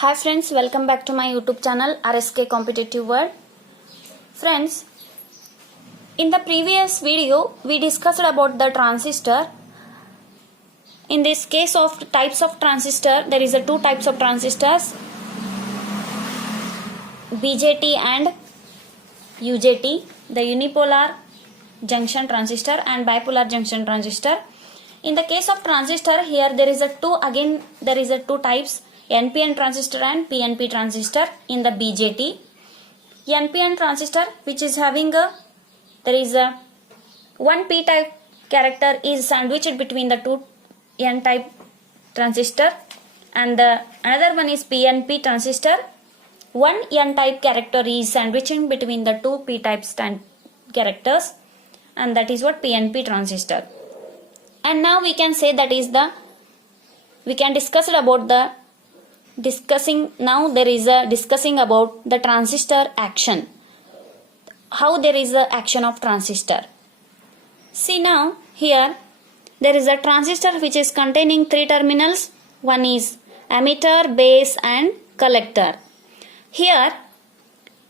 Hi friends, welcome back to my YouTube channel RSK Competitive World. Friends, in the previous video we discussed about the transistor. In this case of types of transistor, there is a two types of transistors, BJT and UJT, the unipolar junction transistor and bipolar junction transistor. In the case of transistor, here there is a two types, NPN transistor and PNP transistor in the BJT. NPN transistor, which is having one P type character is sandwiched between the two N type transistor, and the another one is PNP transistor. One N type character is sandwiching between the two P type characters, and that is what PNP transistor. And now we can say that is we can discuss about discussing about the transistor action. How there is the action of transistor. See now here there is a transistor which is containing three terminals. One is emitter, base and collector. Here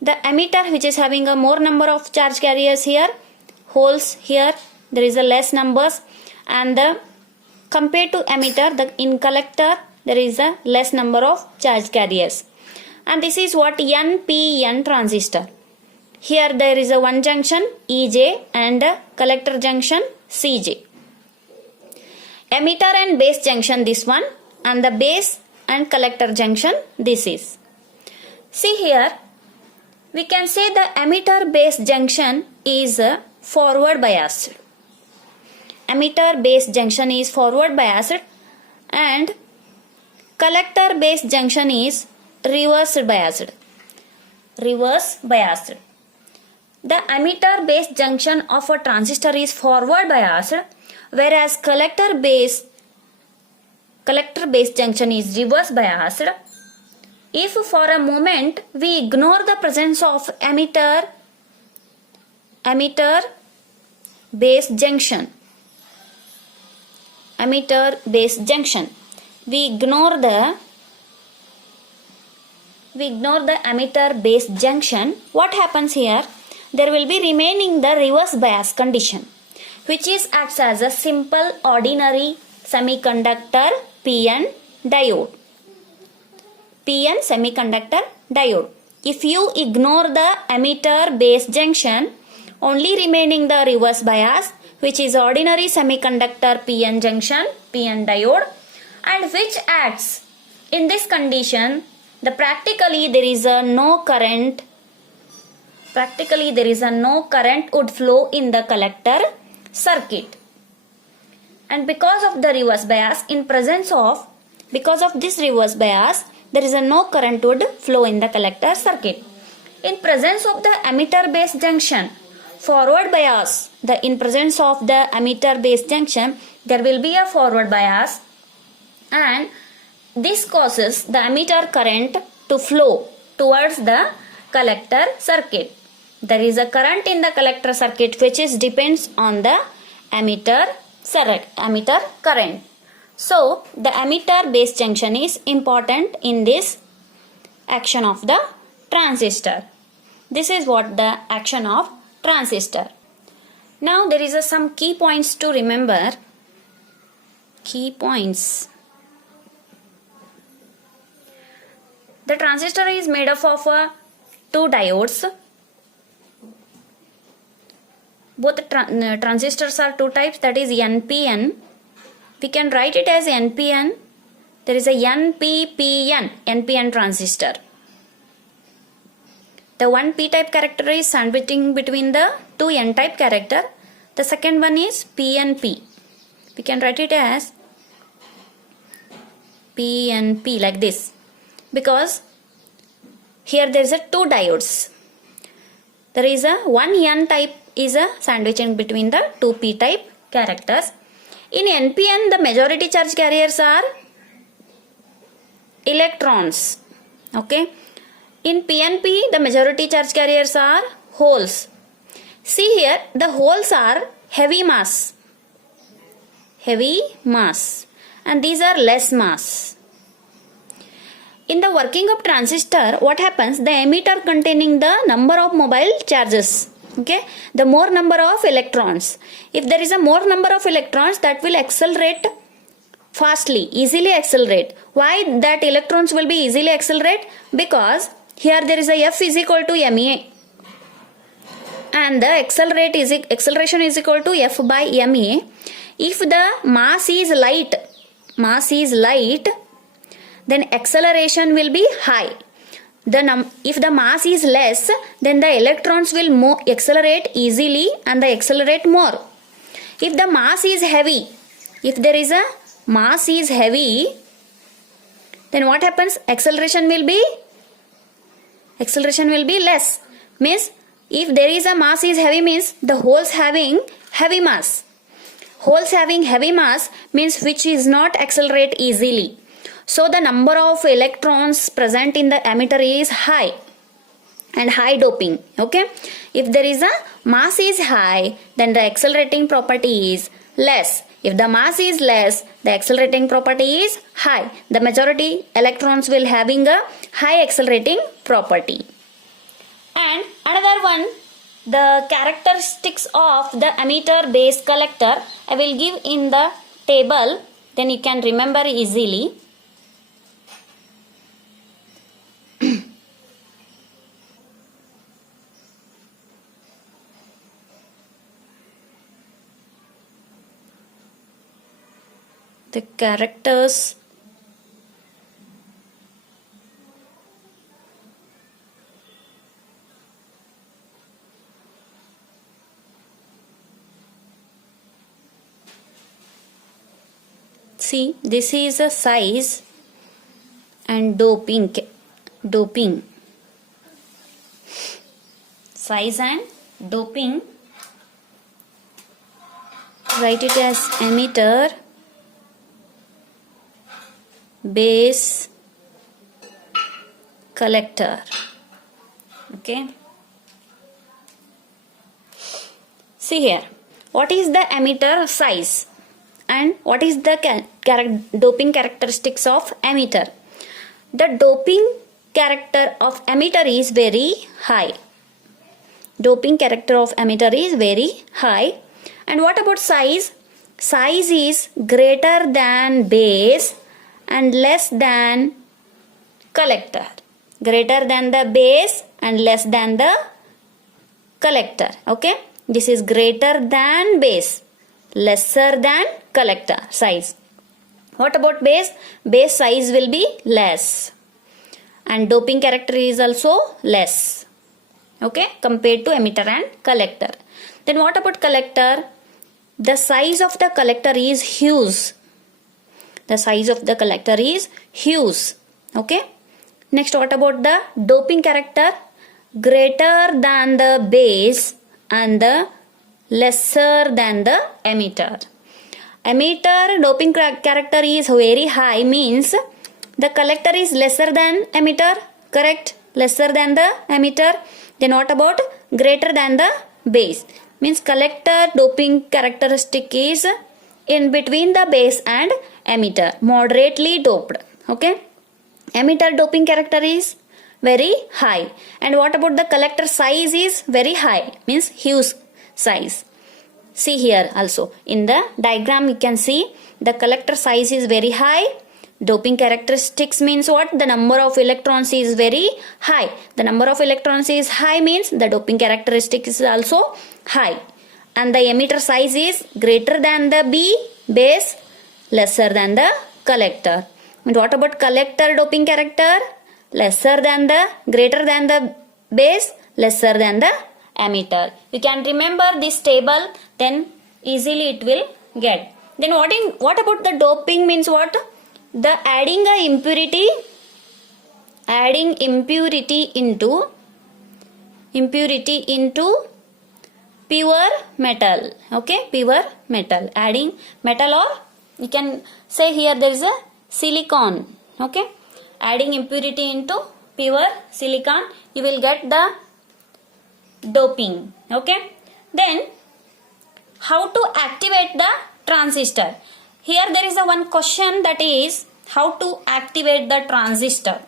the emitter, which is having a more number of charge carriers here, holes here there is a less numbers, and compared to emitter, in collector there is a less number of charge carriers, and this is what NPN transistor. Here there is a one junction EJ and a collector junction CJ. Emitter and base junction this one, and the base and collector junction this is. See here we can say the emitter base junction is forward biased. Emitter base junction is forward biased and collector base junction is reverse biased. Reverse biased. The emitter base junction of a transistor is forward biased, whereas collector base junction is reverse biased. If for a moment we ignore the presence of emitter base junction, we ignore the emitter base junction, what happens here? There will be remaining the reverse bias condition, which acts as a simple ordinary semiconductor PN diode. PN semiconductor diode. If you ignore the emitter base junction, only remaining the reverse bias, which is ordinary semiconductor PN junction, PN diode, and which acts in this condition, practically there is no current would flow in the collector circuit. And because of the reverse bias, because of this reverse bias, there is no current would flow in the collector circuit. In presence of the emitter base junction, forward bias, in presence of the emitter base junction, there will be a forward bias, and this causes the emitter current to flow towards the collector circuit. There is a current in the collector circuit which depends on the emitter current. So the emitter base junction is important in this action of the transistor. This is what the action of transistor. Now there is some key points to remember. Key points. The transistor is made up of two diodes. Both transistors are two types, that is NPN. We can write it as NPN. There is a NPN transistor. The one P type character is sandwiching between the two N type character. The second one is PNP. We can write it as PNP like this, because here there is two diodes. There is one N type is sandwiching between the two P type characters. In NPN, the majority charge carriers are electrons. Okay. In PNP, the majority charge carriers are holes. See here, the holes are heavy mass, and these are less mass. in the working of transistor, what happens? The emitter containing the number of mobile charges. Okay, the more number of electrons. If there is a more number of electrons, that will accelerate fastly, easily accelerate. Why that electrons will be easily accelerate? Because here there is a F is equal to ma, and the acceleration is equal to F by ma. If the mass is light, then acceleration will be high. If the mass is less, then the electrons will accelerate easily and they accelerate more. If the mass is heavy, if there is a mass is heavy, then what happens? Acceleration will be less. Means if there is a mass is heavy, means the holes having heavy mass. Holes having heavy mass means which is not accelerate easily. So the number of electrons present in the emitter is high and high doping. Okay. If there is a mass is high, then the accelerating property is less. If the mass is less, the accelerating property is high. The majority electrons will having a high accelerating property. And another one, the characteristics of the emitter base collector, I will give in the table, then you can remember easily. The characters see, this is a size and doping. Size and doping. Write it as emitter base collector. Okay. See here, what is the emitter size and what is the doping characteristics of emitter? The doping character of emitter is very high. Doping character of emitter is very high. And what about size? Size is greater than base and less than collector. Greater than the base and less than the collector. Okay. This is greater than base, lesser than collector size. What about base? Base size will be less. And doping character is also less. Okay. Compared to emitter and collector. Then what about collector? The size of the collector is huge. The size of the collector is huge. Okay. Next, what about the doping character? Greater than the base and the lesser than the emitter. Emitter doping character is very high, means the collector is lesser than emitter. Correct? Lesser than the emitter. Then what about greater than the base? Means collector doping characteristic is in between the base and emitter, moderately doped. Okay. Emitter doping character is very high. And what about the collector size is very high, means huge size. See here also in the diagram you can see the collector size is very high. Doping characteristics means what? The number of electrons is very high. The number of electrons is high means the doping characteristic is also high. And the emitter size is greater than the base, lesser than the collector. And what about collector doping character? Lesser than the, greater than the base, lesser than the emitter. You can remember this table, then easily it will get. Then what about the doping means what? The adding impurity into pure metal. Okay, pure metal. Adding metal, or you can say here there is a silicon. Okay, adding impurity into pure silicon, you will get the doping. Okay, then how to activate the transistor? Here there is a one question, that is how to activate the transistor.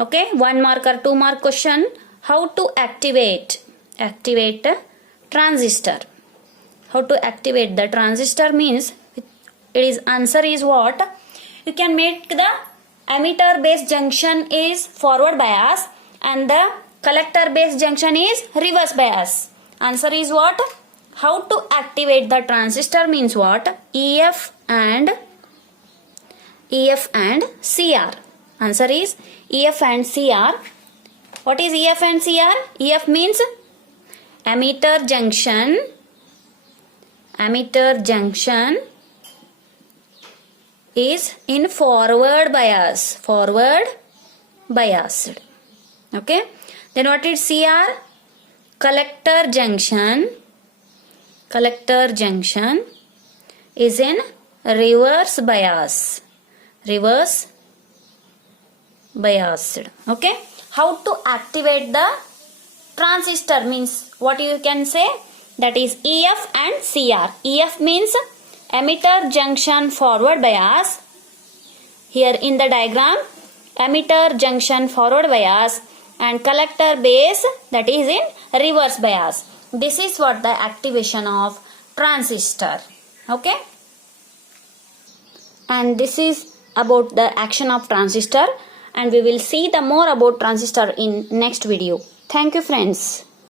Okay, 1 mark or 2 mark question. How to activate transistor? How to activate the transistor means answer is what? You can make the emitter base junction is forward bias and the collector base junction is reverse bias. Answer is what? How to activate the transistor means what? EF and CR. Answer is EF and CR. What is EF and CR? EF means emitter junction is in forward biased. Okay. Then what is CR? Collector junction is in reverse biased. Okay. How to activate the transistor means what you can say? That is EF and CR. EF means emitter junction forward bias. Here in the diagram, emitter junction forward bias and collector base, that is in reverse bias. This is what the activation of transistor. Okay. And this is about the action of transistor, and we will see the more about transistor in next video. Thank you friends.